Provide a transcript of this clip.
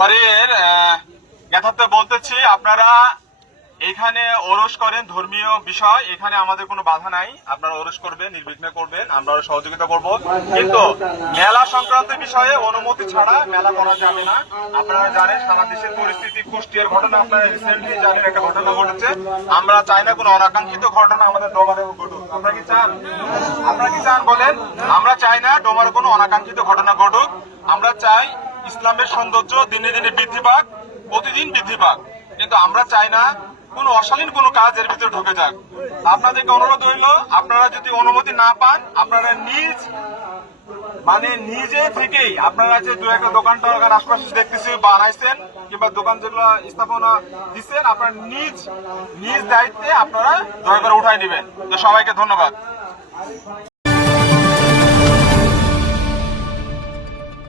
বাড়ির যথার্থ বলতেছি, আপনারা এখানে ওরস করেন, ধর্মীয় বিষয়, এখানে আমাদের কোনো বাধা নাই। আপনারা ওরস করবেন, নির্বিঘ্নে করবেন, আমরা সহযোগিতা করব। কিন্তু মেলা সংক্রান্ত বিষয়ে অনুমতি ছাড়া মেলা করা যাবে না। আপনারা জানেন সারা দেশের পরিস্থিতি, কুষ্টিয়ার ঘটনা আপনারা রিসেন্টলি জানেন, একটা ঘটনা ঘটেছে। আমরা চাই না কোনো অনাকাঙ্ক্ষিত ঘটনা আমাদের ডোমারে ঘটুক। আপনারা কি চান? আপনারা কি চান বলেন? আমরা চাই না ডোমারে কোনো অনাকাঙ্ক্ষিত ঘটনা ঘটুক। আমরা চাই ইসলামের সৌন্দর্য দিনে দিনে বৃদ্ধি পাক, প্রতিদিন বৃদ্ধি পাক। কিন্তু আমরা চাই না কোন অশালীন কোন কাজ এর ভিতরে ঢুকে যাক। আপনাদেরকে অনুরোধ হইল, আপনারা যদি অনুমতি না পান, আপনারা নিজে থেকেই আপনারা যে দু একটা দোকান টোকান আশপাশে দেখতেছি বানাইছেন কিংবা দোকান যেগুলো স্থাপনা দিচ্ছেন, আপনারা নিজ দায়িত্বে আপনারা দয়া করে উঠাই নেবেন। তো সবাইকে ধন্যবাদ।